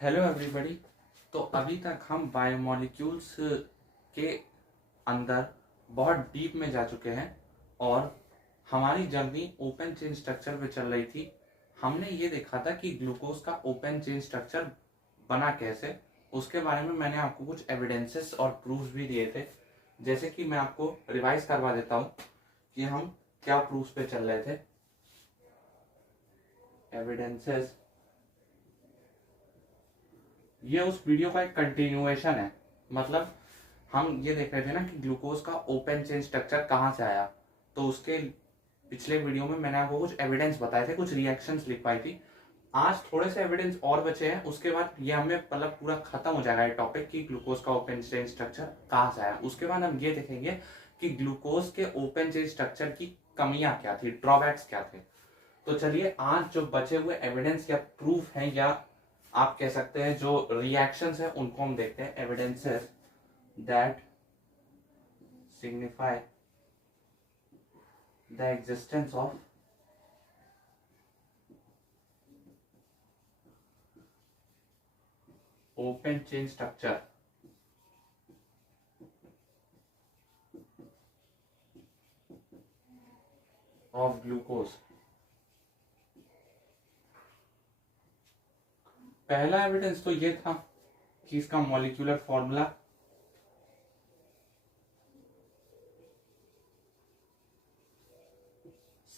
Hello everybody. तो अभी तक हम बायोमोलिक्यूल्स के अंदर बहुत डीप में जा चुके हैं और हमारी जर्नी ओपन चेन स्ट्रक्चर पे चल रही थी। हमने ये देखा था कि ग्लूकोज का ओपन चेन स्ट्रक्चर बना कैसे, उसके बारे में मैंने आपको कुछ एविडेंसेस और प्रूफ्स भी दिए थे। जैसे कि मैं आपको रिवाइज करवा देता हूँ कि हम क्या प्रूफ्स पे चल रहे थे। एविडेंसेस, ये उस वीडियो का एक कंटिन्यूएशन है। मतलब हम ये देख रहे थे ना कि ग्लूकोज का ओपन चेन स्ट्रक्चर कहाँ से आया, तो उसके पिछले वीडियो में मैंने आपको कुछ एविडेंस बताए थे, कुछ रिएक्शंस लिख पाई थी। आज थोड़े से एविडेंस और बचे हैं, उसके बाद ये हमें मतलब पूरा खत्म हो जाएगा ये टॉपिक कि ग्लूकोज का ओपन चेन स्ट्रक्चर कहाँ से आया। उसके बाद हम ये देखेंगे कि ग्लूकोज के ओपन चेन स्ट्रक्चर की कमियां क्या थी, ड्रॉबैक्स क्या थे। तो चलिए आज जो बचे हुए एविडेंस या प्रूफ हैं, या आप कह सकते हैं जो रिएक्शंस हैं, उनको हम देखते हैं। Evidences that signify the existence of open chain structure of glucose. पहला एविडेंस तो ये था कि इसका मॉलिक्यूलर फॉर्मूला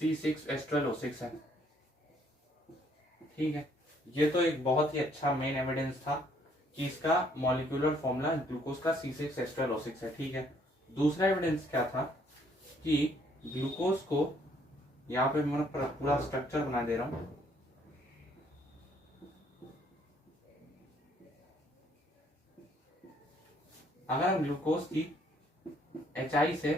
C6H12O6 है। ठीक है, ये तो एक बहुत ही अच्छा मेन एविडेंस था कि इसका मॉलिक्यूलर फॉर्मूला ग्लूकोज का C6H12O6 है। ठीक है, दूसरा एविडेंस क्या था कि ग्लूकोज को, यहाँ पे मैं पूरा स्ट्रक्चर बना दे रहा हूं। अगर हम ग्लूकोज की HI से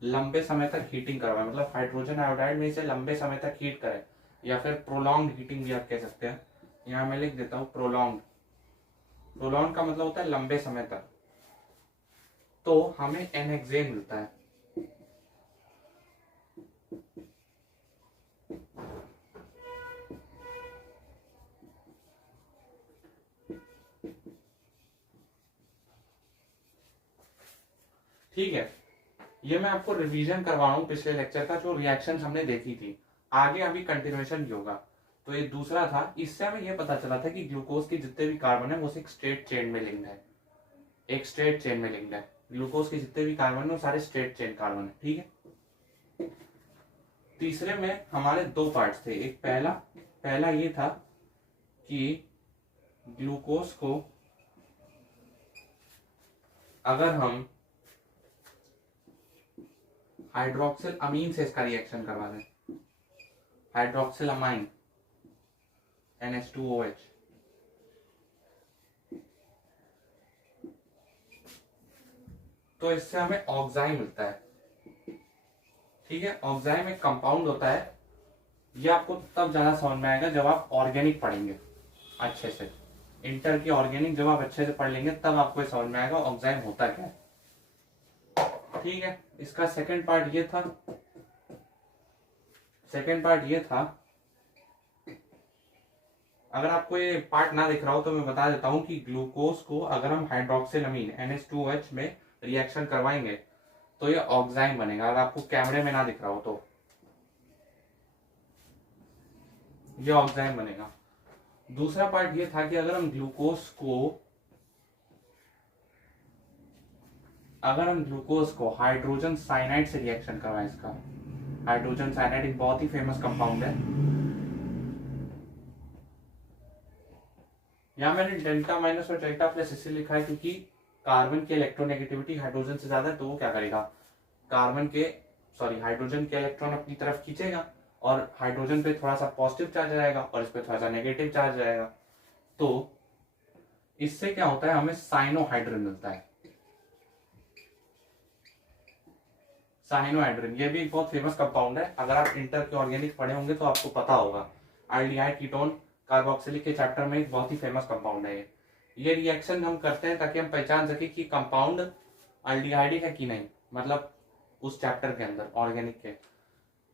लंबे समय तक हीटिंग करवाएं, मतलब हाइड्रोजन आयोडाइड में इसे लंबे समय तक हीट करें, या फिर प्रोलॉन्ग हीटिंग भी आप कह सकते हैं। यहाँ मैं लिख देता हूँ प्रोलॉन्ग। प्रोलॉन्ग का मतलब होता है लंबे समय तक। तो हमें एनहेक्सेन मिलता है। ठीक है, ये मैं आपको रिवीजन करवा रहा हूँ पिछले लेक्चर का, जो रिएक्शन हमने देखी थी। आगे अभी कंटिन्यूएशन भी होगा। तो ये दूसरा था, इससे हमें ये पता चला था कि ग्लूकोज के जितने भी कार्बन है वो एक स्ट्रेट चेन में लिंक्ड है। एक स्ट्रेट चेन में लिंक्ड है। ग्लूकोज के जितने भी कार्बन है वो सारे स्ट्रेट चेन कार्बन है। ठीक है, तीसरे में हमारे दो पार्ट्स थे। एक पहला ये था कि ग्लूकोज को अगर हम हाइड्रोक्सिल अमीन से इसका रिएक्शन करवा दें, हाइड्रोक्सिल अमाइन NH2OH, तो इससे हमें ऑक्साइम मिलता है। ठीक है, ऑक्साइम एक कंपाउंड होता है। ये आपको तब ज्यादा समझ में आएगा जब आप ऑर्गेनिक पढ़ेंगे अच्छे से। इंटर की ऑर्गेनिक जब आप अच्छे से पढ़ लेंगे तब आपको समझ में आएगा ऑक्साइम होता क्या है। ठीक है, इसका सेकंड पार्ट ये था। अगर आपको ये पार्ट ना दिख रहा हो तो मैं बता देता हूं कि ग्लूकोज को अगर हम हाइड्रोक्सिल अमीन NH2OH में रिएक्शन करवाएंगे तो ये ऑक्साइम बनेगा। अगर आपको कैमरे में ना दिख रहा हो तो ये ऑक्साइम बनेगा। दूसरा पार्ट ये था कि अगर हम ग्लूकोज को हाइड्रोजन साइनाइड से रिएक्शन करवाएं, इसका हाइड्रोजन साइनाइड एक बहुत ही फेमस कंपाउंड है। यहां मैंने डेल्टा माइनस और डेल्टा प्लस इसलिए लिखा है क्योंकि कार्बन की इलेक्ट्रोनेगेटिविटी हाइड्रोजन से ज्यादा है, तो वो क्या करेगा, हाइड्रोजन के इलेक्ट्रॉन अपनी तरफ खींचेगा और हाइड्रोजन पे थोड़ा सा पॉजिटिव चार्ज आएगा और इस पे थोड़ा सा नेगेटिव चार्ज आएगा। तो इससे क्या होता है, हमें साइनोहाइड्रिन मिलता है। साइनोहाइड्रिन ये भी एक बहुत फेमस कंपाउंड है। अगर आप इंटर के ऑर्गेनिक पढ़े होंगे तो आपको पता होगा। एल्डिहाइड कीटोन कार्बोक्सिलिक के चैप्टर में एक बहुत ही फेमस कंपाउंड है। ये रिएक्शन हम करते हैं ताकि हम पहचान सके कि कंपाउंड एल्डिहाइडिक है कि नहीं, मतलब उस चैप्टर के अंदर ऑर्गेनिक के।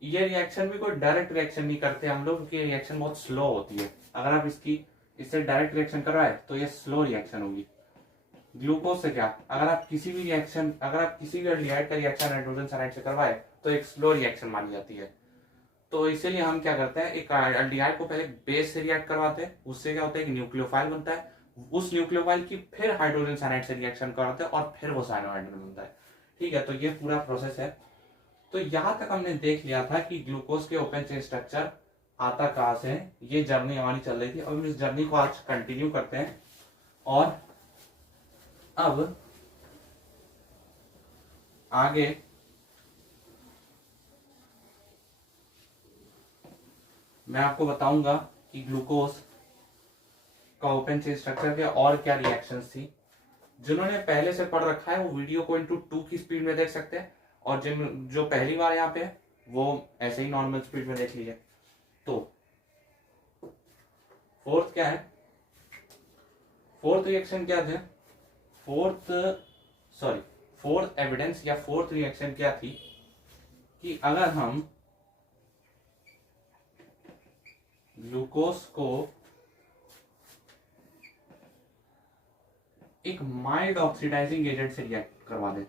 ये रिएक्शन भी कोई डायरेक्ट रिएक्शन नहीं करते हम लोग, क्योंकि रिएक्शन बहुत स्लो होती है। अगर आप इसकी इससे डायरेक्ट रिएक्शन कर रहा है तो ये स्लो रिएक्शन होगी। ग्लूकोज से क्या, अगर आप किसी भी एल्डिहाइड का रिएक्शन हाइड्रोजन साइनाइड से करवाए तो एक स्लो रिएक्शन मानी जाती है। तो इसीलिए हम क्या करते हैं, एक एल्डिहाइड को पहले बेस से रिएक्ट करवाते हैं, उससे क्या होता है, एक न्यूक्लियोफाइल बनता है, उस न्यूक्लियोफाइल की फिर हाइड्रोजन साइनाइड से रिएक्शन करवाते हैं और फिर वो साइनोहाइड्रोजन बनता है। ठीक है, तो ये पूरा प्रोसेस है। तो यहां तक हमने देख लिया था कि ग्लूकोज के ओपन चेन स्ट्रक्चर आता कहां से है, ये जर्नी हमारी चल रही थी। अब हम इस जर्नी को आज कंटिन्यू करते हैं और अब आगे मैं आपको बताऊंगा कि ग्लूकोज का ओपन चेन स्ट्रक्चर के और क्या रिएक्शंस थी। जिन्होंने पहले से पढ़ रखा है वो वीडियो को इनटू 2 की स्पीड में देख सकते हैं, और जो पहली बार यहाँ पे है वो ऐसे ही नॉर्मल स्पीड में देख लीजिए। तो फोर्थ क्या है, फोर्थ रिएक्शन क्या थे, फोर्थ एविडेंस या फोर्थ रिएक्शन क्या थी कि अगर हम ग्लूकोज को एक माइल्ड ऑक्सीडाइजिंग एजेंट से रिएक्ट करवा दें,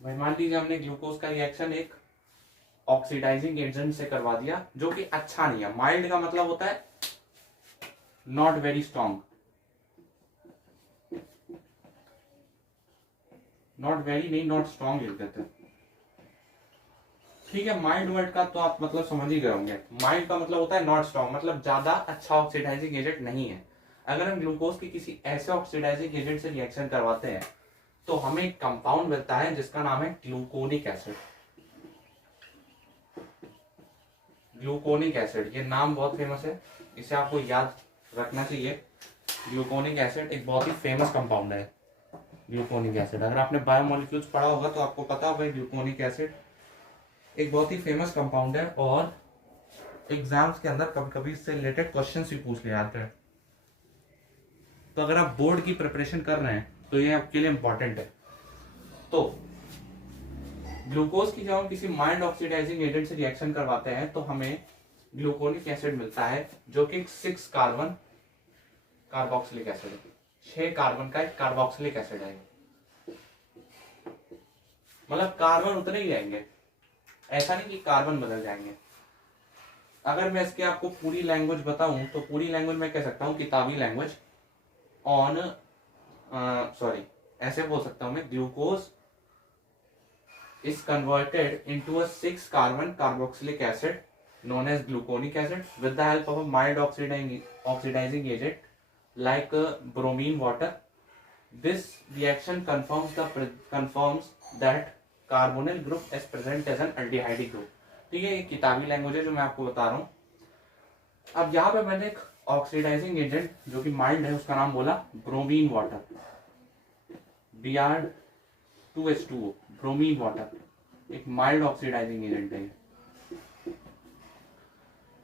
भाई मान लीजिए हमने ग्लूकोज का रिएक्शन एक ऑक्सीडाइजिंग एजेंट से करवा दिया जो कि अच्छा नहीं है। माइल्ड का मतलब होता है not very strong, not very नहीं, नॉट स्ट्रॉन्ग लिख देते हैं। ठीक है, माइल्ड वर्ड का तो आप मतलब समझ ही गए होंगे। माइल्ड का मतलब होता है नॉट स्ट्रॉन्ग, मतलब ज्यादा अच्छा ऑक्सीडाइजिंग एजेंट नहीं है। अगर हम ग्लूकोज की किसी ऐसे ऑक्सीडाइजिंग एजेंट से रिएक्शन करवाते हैं तो हमें एक कंपाउंड मिलता है जिसका नाम है ग्लूकोनिक एसिड। ग्लूकोनिक एसिड, ये नाम बहुत फेमस है, इसे आपको याद रखना चाहिए। ग्लूकोनिक एसिड एक बहुत ही फेमस कंपाउंड है। ग्लूकोनिक एसिड, अगर आपने बायोमोलिक्यूल्स पढ़ा होगा तो आपको पता होगा ग्लूकोनिक एसिड एक बहुत ही फेमस कंपाउंड है, और एग्जाम्स के अंदर कभी कभी इससे रिलेटेड क्वेश्चन भी पूछ ले जाते हैं। तो अगर आप बोर्ड की प्रिपरेशन कर रहे हैं तो ये आपके लिए इंपॉर्टेंट है। तो ग्लूकोज की जब हम किसी माइल्ड ऑक्सीडाइजिंग एजेंट से रिएक्शन करवाते हैं तो हमें ग्लूकोनिक एसिड मिलता है जो कि 6 कार्बन कार्बोक्सिलिक एसिड है। 6 कार्बन का एक कार्बोक्सिलिक एसिड है, मतलब कार्बन उतने ही रहेंगे, ऐसा नहीं कि कार्बन बदल जाएंगे। अगर मैं इसके आपको पूरी लैंग्वेज बताऊं तो पूरी लैंग्वेज मैं कह सकता हूं, किताबी लैंग्वेज ऑन ऐसे बोल सकता हूं मैं, glucose is converted into a 6 carbon carboxylic acid known as gluconic acid with the help of a mild oxidizing agent like bromine water. This reaction confirms that carbonyl group is present as an aldehyde group. ठीक है, ये किताबी language है जो मैं आपको बता रहा हूँ। अब यहाँ पे मैंने एक ऑक्सीडाइजिंग एजेंट जो कि माइल्ड है उसका नाम बोला bromine water, Br2H2O, bromine water एक माइल्ड ऑक्सीडाइजिंग एजेंट है।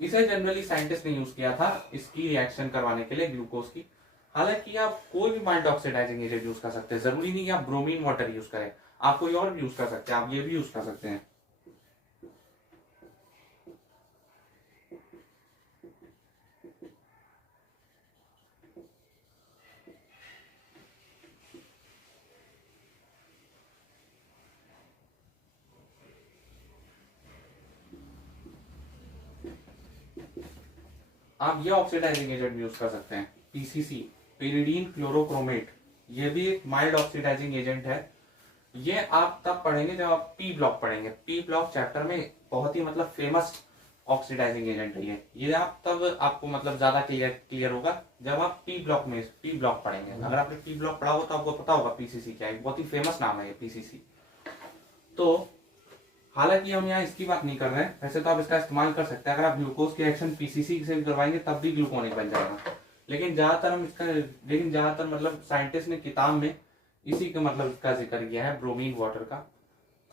इसे जनरली साइंटिस्ट ने यूज किया था इसकी रिएक्शन करवाने के लिए ग्लूकोज की। हालांकि आप कोई भी माइल्ड ऑक्सीडाइजिंग एजेंट यूज कर सकते हैं, जरूरी नहीं कि आप ब्रोमीन वाटर यूज करें, आप कोई और भी यूज कर सकते हैं, आप ये भी यूज कर सकते हैं। आप ये ऑक्सीडाइजिंग एजेंट यूज कर सकते हैं, पीसीसी, pyridine क्लोरोक्रोमेट, ये भी एक माइल्ड ऑक्सीडाइजिंग एजेंट है। ये आप तब पढ़ेंगे जब आप पी ब्लॉक पढ़ेंगे। पी ब्लॉक चैप्टर में बहुत ही मतलब फेमस ऑक्सीडाइजिंग एजेंट है ये आप तब आपको मतलब ज्यादा क्लियर होगा जब आप पी ब्लॉक पढ़ेंगे। अगर आपने पी ब्लॉक पढ़ा हो तो आपको पता होगा पीसीसी क्या है, बहुत ही फेमस नाम है ये पीसीसी। तो हालांकि हम यहाँ इसकी बात नहीं कर रहे हैं, वैसे तो आप इसका इस्तेमाल कर सकते हैं। अगर आप ग्लूकोज की रिएक्शन पीसीसी से भी करवाएंगे तब भी ग्लूकोनिक बन जाएगा, लेकिन ज्यादातर मतलब साइंटिस्ट ने किताब में इसी का मतलब इसका जिक्र किया है, ब्रोमीन वाटर का।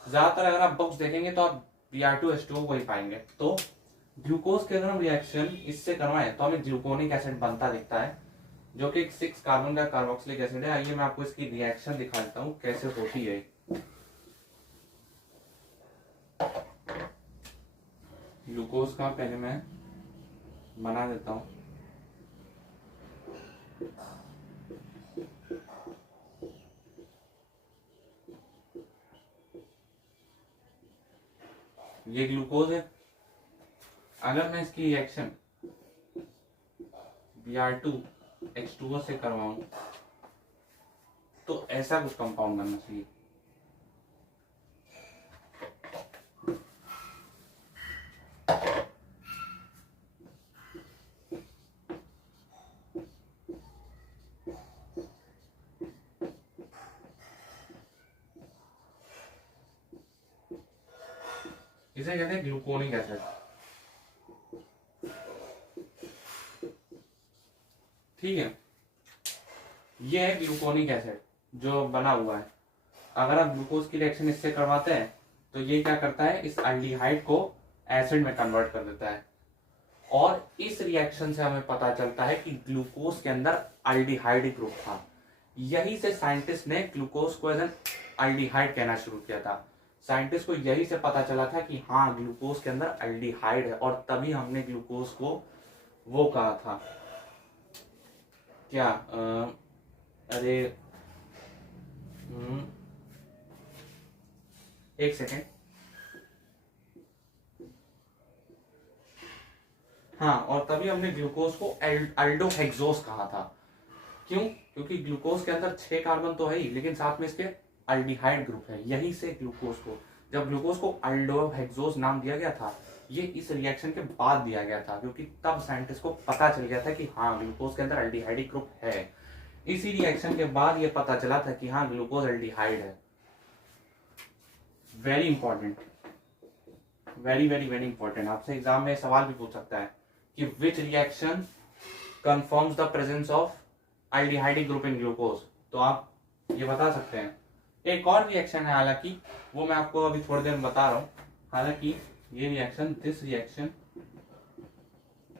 ज्यादातर अगर आप बुक्स देखेंगे तो आप Br2H2O को ही पाएंगे। तो ग्लूकोज के अगर हम रिएक्शन इससे करवाएं तो हमें ग्लूकोनिक एसिड बनता दिखता है जो कि 6 कार्बन का कार्बोक्सिलिक एसिड है। आइए मैं आपको इसकी रिएक्शन दिखा देता हूँ कैसे होती है। ग्लूकोज का पहले मैं बना देता हूँ। ये ग्लूकोज है। अगर मैं इसकी रिएक्शन Br2H2O से करवाऊं तो ऐसा कुछ कंपाउंड बनना चाहिए। इसे कहते हैं ग्लूकोनिक एसिड। ठीक है, ये है ग्लूकोनिक एसिड जो बना हुआ है। अगर आप ग्लूकोज की रिएक्शन इससे करवाते हैं तो ये क्या करता है, इस एल्डिहाइड को एसिड में कन्वर्ट कर देता है। और इस रिएक्शन से हमें पता चलता है कि ग्लूकोज के अंदर एल्डिहाइड ग्रुप था। यही से साइंटिस्ट ने ग्लूकोज को एज एन एल्डिहाइड कहना शुरू किया था। साइंटिस्ट को यही से पता चला था कि हाँ, ग्लूकोज के अंदर एल्डिहाइड है, और तभी हमने ग्लूकोज को वो कहा था क्या, अरे एक सेकेंड, हाँ, और तभी हमने ग्लूकोज को एल्डोहेक्सोस कहा था। क्यों? क्योंकि ग्लूकोज के अंदर 6 कार्बन तो है ही, लेकिन साथ में इसके एल्डिहाइड ग्रुप है। यही से ग्लूकोज को, जब ग्लूकोज को एल्डोहेक्सोस नाम दिया गया था, ये इस रिएक्शन के बाद दिया गया था, क्योंकि तब साइंटिस्ट को पता चल गया था कि हाँ, ग्लूकोज के अंदर एल्डिहाइड ग्रुप है। इसी रिएक्शन के बाद ये पता चला था कि हाँ, ग्लूकोज एल्डिहाइड है। Very important, very very very important. आपसे एग्जाम में सवाल भी पूछ सकता है कि which reaction confirms the presence of aldehyde group in glucose, तो आप ये बता सकते हैं। एक और रिएक्शन है, हालांकि वो मैं आपको अभी थोड़ी देर में बता रहा हूँ। हालांकि ये रिएक्शन, दिस रिएक्शन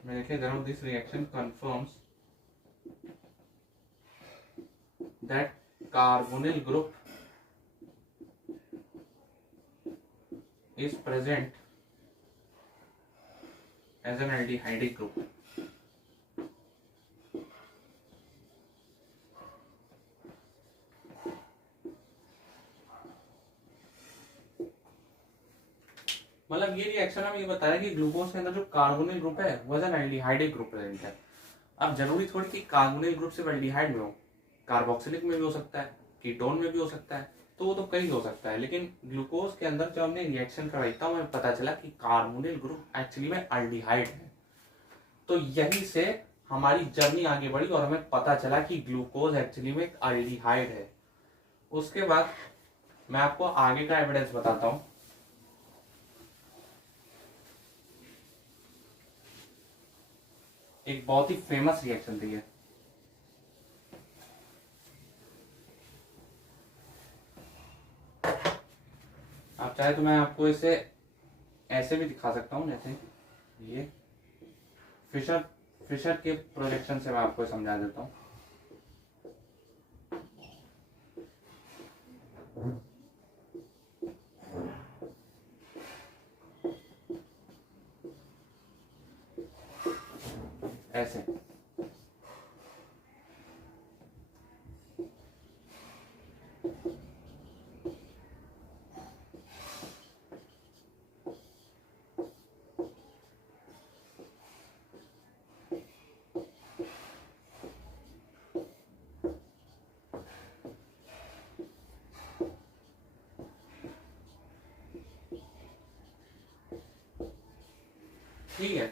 मैं लिखे दे रहा हूँ, this reaction confirms that carbonyl group is present as an aldehydic group। मतलब ये रिएक्शन हमें ये बताया कि ग्लूकोज के अंदर जो कार्बोनिल ग्रुप है वो as an aldehydic group present है। अब जरूरी थोड़ी कि कार्बोनिल ग्रुप सिर्फ एल्डिहाइड में हो, कार्बोक्सिलिक में भी हो सकता है, कीटोन में भी हो सकता है, तो वो तो कई हो सकता है। लेकिन ग्लूकोज के अंदर जब हमने रिएक्शन कराई था, हमें पता चला कि कार्बोनिल ग्रुप एक्चुअली में एल्डिहाइड है। तो यही से हमारी जर्नी आगे बढ़ी और हमें पता चला कि ग्लूकोज एक्चुअली में एल्डिहाइड है। उसके बाद मैं आपको आगे का एविडेंस बताता हूं। एक बहुत ही फेमस रिएक्शन थी ये। आप चाहे तो मैं आपको इसे ऐसे भी दिखा सकता हूं, जैसे ये फिशर के प्रोजेक्शन से मैं आपको समझा देता हूं। ऐसे ठीक है।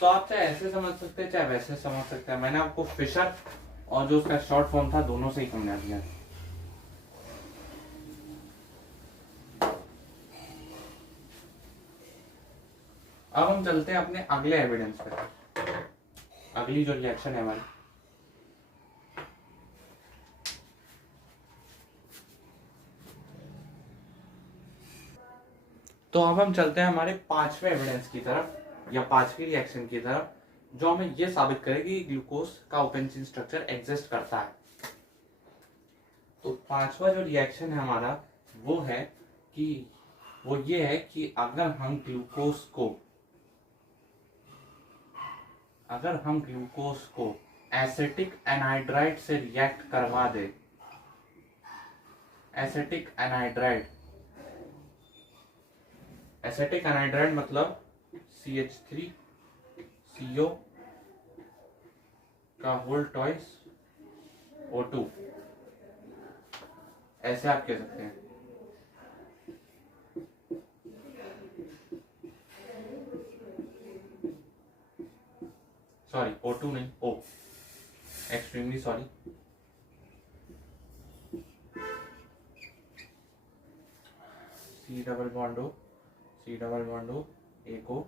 तो आप चाहे ऐसे समझ सकते हैं, चाहे वैसे समझ सकते हैं। मैंने आपको फिशर और जो उसका शॉर्ट फॉर्म था, दोनों से ही समझा दिया। अब हम चलते हैं अपने अगले एविडेंस पे। अगली जो रिएक्शन है हमारी, तो अब हम चलते हैं हमारे 5वें एविडेंस की तरफ, या 5वीं रिएक्शन की तरफ, जो हमें यह साबित करेगी कि ग्लूकोज का ओपन चेन स्ट्रक्चर एग्जिस्ट करता है। तो 5वां जो रिएक्शन है हमारा, वो है कि वो ये है कि अगर हम ग्लूकोज को एसिटिक एनहाइड्राइड से रिएक्ट करवा दे, एसिटिक एनहाइड्राइड मतलब CH3CO का होल ट्वाइस O2, ऐसे आप कह सकते हैं। सॉरी O2 नहीं, O, extremely sorry. C double bond O, एक O,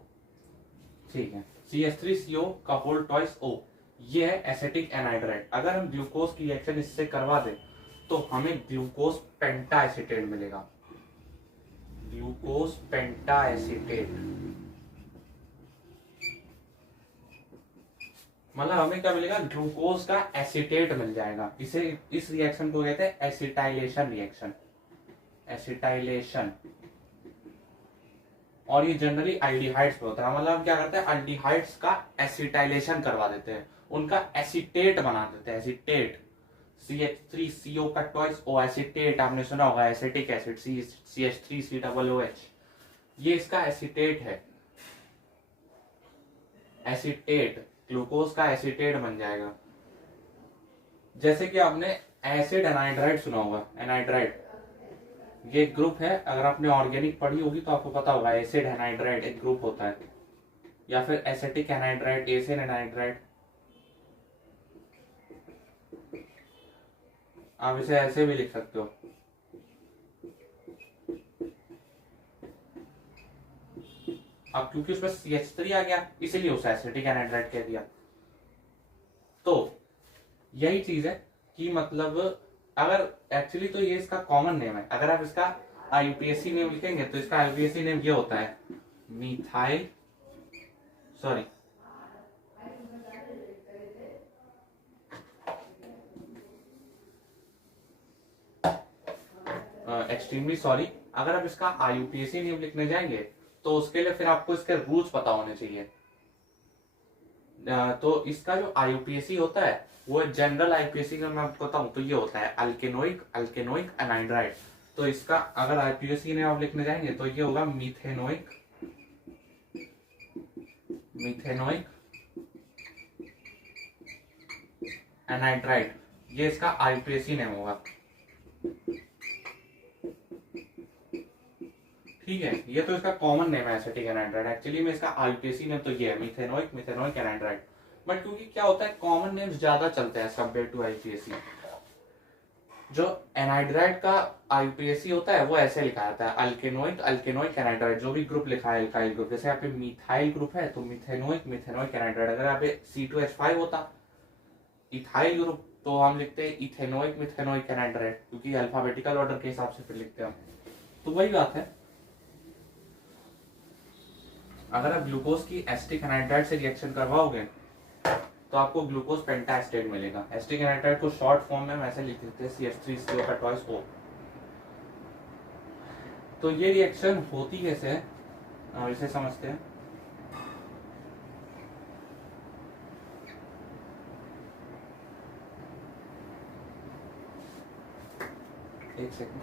ठीक है। CH3CO का होल ट्वाइस O, ये है एसिटिक एनहाइड्राइड। अगर हम ग्लूकोज की रिएक्शन इससे करवा दें तो हमें ग्लूकोज पेंटा एसीटेट मिलेगा, ग्लूकोज पेंटा एसीटेट। मतलब हमें क्या मिलेगा, ग्लूकोज का एसीटेट मिल जाएगा। इस रिएक्शन को कहते हैं एसिटाइलेशन रिएक्शन, एसिटाइलेशन। और ये जनरली एल्डिहाइड्स पे होता है। मतलब हम क्या करते हैं, एल्डिहाइड्स का एसिटाइलेशन करवा देते हैं, उनका एसीटेट बना देते हैं, एसीटेट। CH3CO का ट्वाइस O एसीटेट, आपने सुना होगा एसिटिक एसिड CH3COOH, ये इसका एसीटेट है, एसीटेट, ग्लूकोज का एसीटेट बन जाएगा। जैसे कि आपने एसिड एनहाइड्राइड सुना होगा, एनहाइड्राइड ये ग्रुप है। अगर आपने ऑर्गेनिक पढ़ी होगी तो आपको पता होगा एसिड एनहाइड्राइड एक ग्रुप होता है, या फिर एसिटिक एनहाइड्राइड, एसिड एनहाइड्राइड। आप इसे ऐसे भी लिख सकते हो। अब क्योंकि उसमें CH3 आ गया इसीलिए उसे एसिटिक एनहाइड्राइड कह दिया। तो यही चीज है कि मतलब अगर एक्चुअली तो ये इसका कॉमन नेम है। अगर आप इसका IUPAC नेम लिखेंगे तो इसका IUPAC नेम ये होता है मिथाइल, सॉरी एक्सट्रीमली सॉरी, अगर आप इसका IUPAC नेम लिखने जाएंगे तो उसके लिए फिर आपको इसके रूल्स पता होने चाहिए। तो इसका जो IUPAC होता है वो जनरल IUPAC का मैं आपको बताऊं तो ये होता है अल्केनोइक एनहाइड्राइड। तो इसका अगर IUPAC नेम आप लिखने जाएंगे तो ये होगा मिथेनोइक एनहाइड्राइड, ये इसका IUPAC नेम होगा। ठीक है, ये तो इसका कॉमन नेम है एसिटिक एनहाइड्राइड। एक्चुअली में इसका IUPAC नेम तो ये है मिथेनोइक एनहाइड्राइड। बट क्योंकि क्या होता है, कॉमन नेम्स ज्यादा चलते हैं कंपेयर टू IUPAC। जो एनहाइड्राइड का IUPAC होता है वो ऐसे लिखा जाता है अल्केनोइक एनहाइड्राइड। जो भी ग्रुप लिखा है अल्काइल ग्रुप, जैसे यहाँ पे मिथाइल ग्रुप है तो मिथेनोइक एनहाइड्राइड। अगर यहाँ पे C2H5 होता इथाइल ग्रुप तो हम लिखते हैं इथेनोइक एनहाइड्राइड, क्योंकि अल्फाबेटिकल ऑर्डर के हिसाब से फिर लिखते हैं हम। तो वही बात है, अगर आप ग्लूकोज की एसिटिक एनहाइड्राइड से रिएक्शन करवाओगे तो आपको ग्लूकोज पेंटा एसिटेट मिलेगा। एसिटिक एनहाइड्राइड को शॉर्ट फॉर्म में वैसे लिख देते हैं CH3CO का ट्वाइस O। तो ये रिएक्शन होती कैसे है, इसे समझते हैं। एक सेकंड,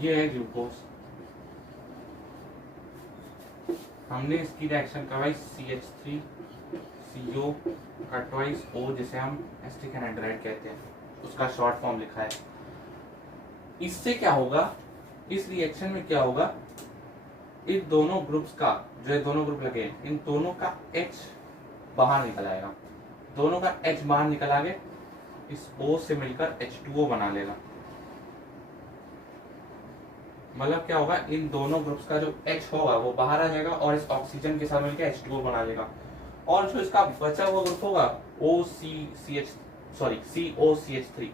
ये है ग्लूकोज। हमने इसकी रिएक्शन करवाई CH3CO का ट्वाइस O, जिसे हम एसिटिक एनहाइड्राइड कहते हैं, उसका शॉर्ट फॉर्म लिखा है। इससे क्या होगा, इस रिएक्शन में क्या होगा, इन दोनों ग्रुप्स का, जो ये दोनों ग्रुप लगे इन दोनों का H बाहर निकल आएगा। दोनों का H बाहर निकल आगे इस O से मिलकर H2O बना लेगा। मतलब क्या होगा, इन दोनों ग्रुप्स का जो H होगा वो बाहर आ जाएगा और इस ऑक्सीजन के साथ मिलकर H2O बना लेगा। और जो इसका बचा हुआ ग्रुप होगा COCH3,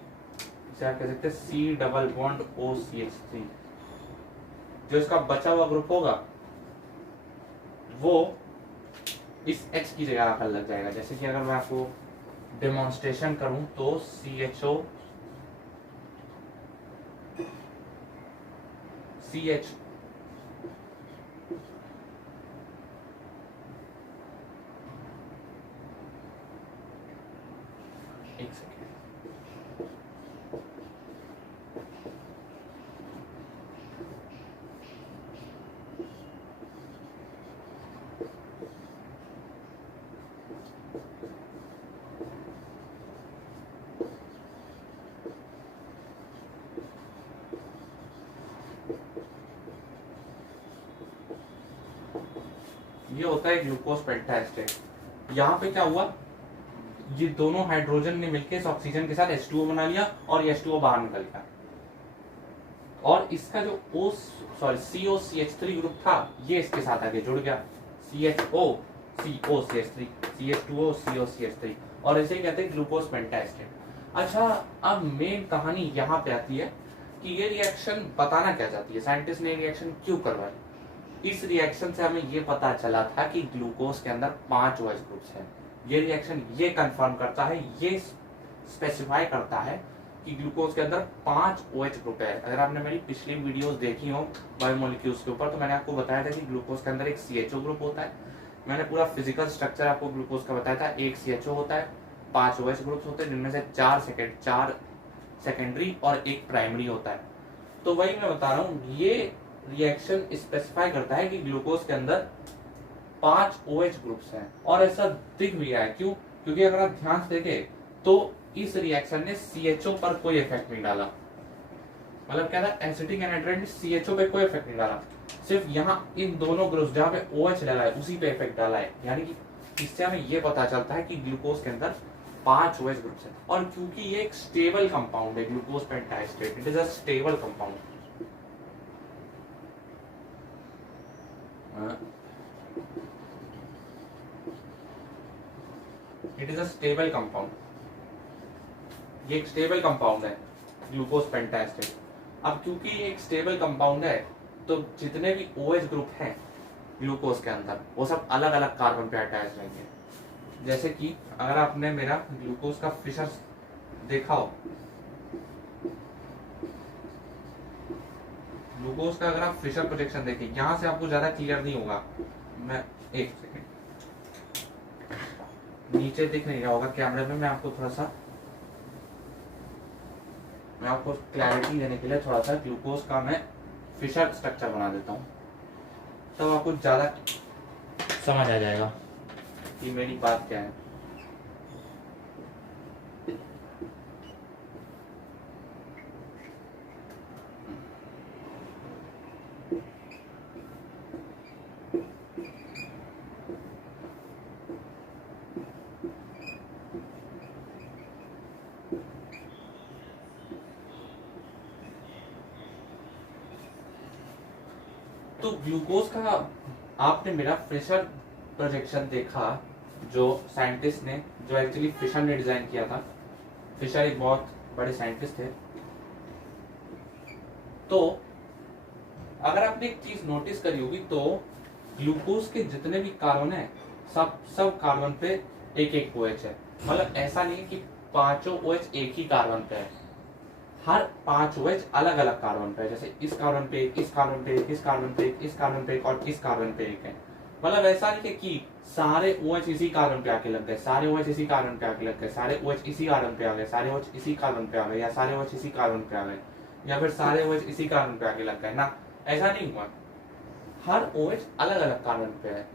इसे आप कह सकते हैं C डबल बॉन्ड OCH3। जो इसका बचा हुआ ग्रुप होगा वो इस H की जगह आकर लग जाएगा। जैसे कि अगर मैं आपको डेमोन्स्ट्रेशन करूं तो CHO CH एक सेकेंड, ये होता है ग्लूकोज पेंटाएस्टेट। यहाँ पे क्या हुआ, ये दोनों हाइड्रोजन ने मिलकर इस ऑक्सीजन के साथ H2O बना लिया और ये H2O बाहर निकल गया, और इसका जो COCH3 ग्रुप था ये इसके साथ आगे जुड़ गया, CHO COCH3 CH2O COCH3, और इसे कहते हैं ग्लूकोज पेंटाएस्टेट। अच्छा, अब मेन कहानी यहाँ पे आती है कि ये रिएक्शन बताना क्या चाहती है, साइंटिस्ट ने रिएक्शन क्यों करवाई। इस रिएक्शन से हमें ये पता चला था कि ग्लूकोज के अंदर 5 OH ग्रुप्स हैं। ये रिएक्शन ये कंफर्म करता है, ये स्पेसिफाई करता है कि ग्लूकोज के अंदर 5 OH ग्रुप है। अगर आपने मेरी पिछली वीडियोस देखी हो बायोमोलिक्यूल्स के ऊपर, तो मैंने आपको बताया था कि ग्लूकोज के अंदर एक CHO ग्रुप होता है। मैंने पूरा फिजिकल स्ट्रक्चर आपको ग्लूकोज का बताया था। एक CHO होता है, 5 OH ग्रुप्स होते हैं जिनमें से 4 सेकेंडरी और एक प्राइमरी होता है। तो वही मैं बता रहा हूँ, ये रिएक्शन स्पेसिफाई करता है कि ग्लूकोज के अंदर 5 OH ग्रुप्स हैं, और ऐसा दिख भी रहा है। क्यों? क्योंकि अगर आप ध्यान से देखें तो इस रिएक्शन ने CHO पर कोई इफेक्ट नहीं डाला। मतलब क्या था, एसिटिक एनहाइड्रेट ने CHO पे कोई इफेक्ट नहीं डाला, सिर्फ यहाँ इन दोनों ग्रुप्स जहाँ पे OH डाला है उसी पे इफेक्ट डाला है। यानी कि इससे हमें ये पता चलता है कि ग्लूकोज के अंदर 5 OH ग्रुप्स हैं, और क्योंकि ये एक स्टेबल कंपाउंड है glucose pentaacetate, it is a stable compound. It is a stable compound, ये एक स्टेबल कंपाउंड है ग्लूकोज पेंटाएस्टेट। अब क्योंकि ये एक स्टेबल कंपाउंड है तो जितने भी OH ग्रुप हैं ग्लूकोज के अंदर वो सब अलग अलग कार्बन पे अटैच रहेंगे। जैसे कि अगर आपने मेरा ग्लूकोज का फिशर देखा हो, ग्लूकोज का अगर आप फिशर प्रोजेक्शन देखें, यहां से आपको ज्यादा क्लियर नहीं होगा, मैं एक सेकेंड, नीचे दिख नहीं रहा होगा कैमरे में, मैं आपको क्लैरिटी देने के लिए थोड़ा सा ग्लूकोज का मैं फिशर स्ट्रक्चर बना देता हूँ, तब आपको ज्यादा समझ आ जाएगा कि मेरी बात क्या है। तो ग्लूकोज का आपने मेरा फिशर प्रोजेक्शन देखा, जो साइंटिस्ट ने, जो एक्चुअली फिशर ने डिजाइन किया था। फिशर एक बहुत बड़े साइंटिस्ट थे। तो अगर आपने एक चीज नोटिस करी होगी तो ग्लूकोज के जितने भी कार्बन है सब कार्बन पे एक एक OH है। मतलब ऐसा नहीं है कि पांचों OH एक ही कार्बन पे है, हर 5 OH अलग अलग कार्बन पे है। जैसे इस कार्बन पे एक, इस कार्बन पे एक, इस कार्बन पे एक, इस कार्बन पे एक और इस कार्बन पे एक है। मतलब ऐसा नहीं है कि सारे OH इसी कार्बन पे आके लग गए, सारे OH इसी कार्बन पे आके लग गए, सारे OH इसी कार्बन पे आ गए, सारे OH इसी कार्बन पे आ गए, या सारे OH इसी कार्बन पे आ गए, या फिर सारे OH इसी कार्बन पे आके लग गए ना, ऐसा नहीं हुआ। हर OH अलग अलग कार्बन पे है,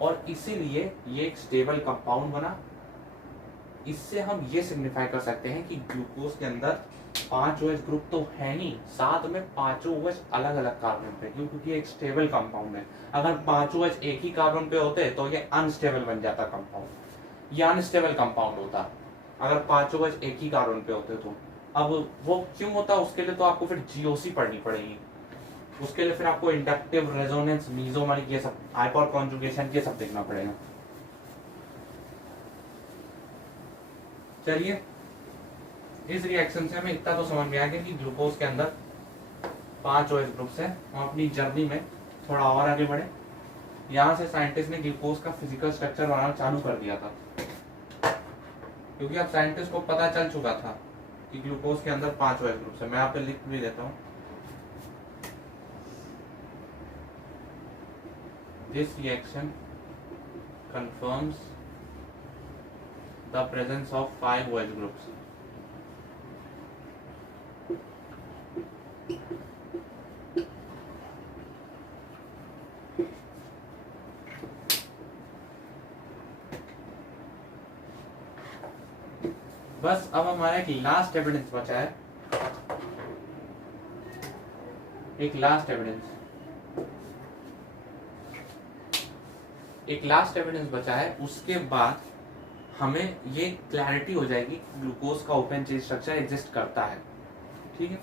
और इसीलिए ये एक स्टेबल कंपाउंड बना। इससे हम ये सिग्निफाई कर सकते हैं कि ग्लूकोज के अंदर 5 OH ग्रुप तो है नहीं, साथ में 5 OH अलग अलग कार्बन पे, क्योंकि एक स्टेबल कंपाउंड है। अगर 5 OH एक ही कार्बन पे होते तो ये अनस्टेबल बन जाता कंपाउंड, ये अनस्टेबल कंपाउंड होता अगर 5 OH एक ही कार्बन पे होते तो। अब वो क्यों होता, उसके लिए तो आपको फिर GOC पढ़नी पड़ेगी, उसके लिए फिर आपको इंडक्टिव रेजोनेंस, मीजोमरिक, ये सब, हाइपर कॉन्जुगेशन, ये सब देखना पड़ेगा। चलिए, इस रिएक्शन से हमें इतना तो समझ में आ गया कि ग्लूकोज के अंदर 5 OH ग्रुप से हम अपनी जर्नी में थोड़ा और आगे बढ़े। यहाँ से साइंटिस्ट ने ग्लूकोज का फिजिकल स्ट्रक्चर बनाना चालू कर दिया था, क्योंकि अब साइंटिस्ट को पता चल चुका था कि ग्लूकोज के अंदर 5 OH ग्रुप है। मैं यहाँ पे लिख भी देता हूँ, this reaction confirms the presence of 5 OH groups. बस अब हमारा एक लास्ट एविडेंस बचा है, एक लास्ट एविडेंस बचा है। उसके बाद हमें ये क्लैरिटी हो जाएगी ग्लूकोज का ओपन चेन स्ट्रक्चर एग्जिस्ट करता है। ठीक है।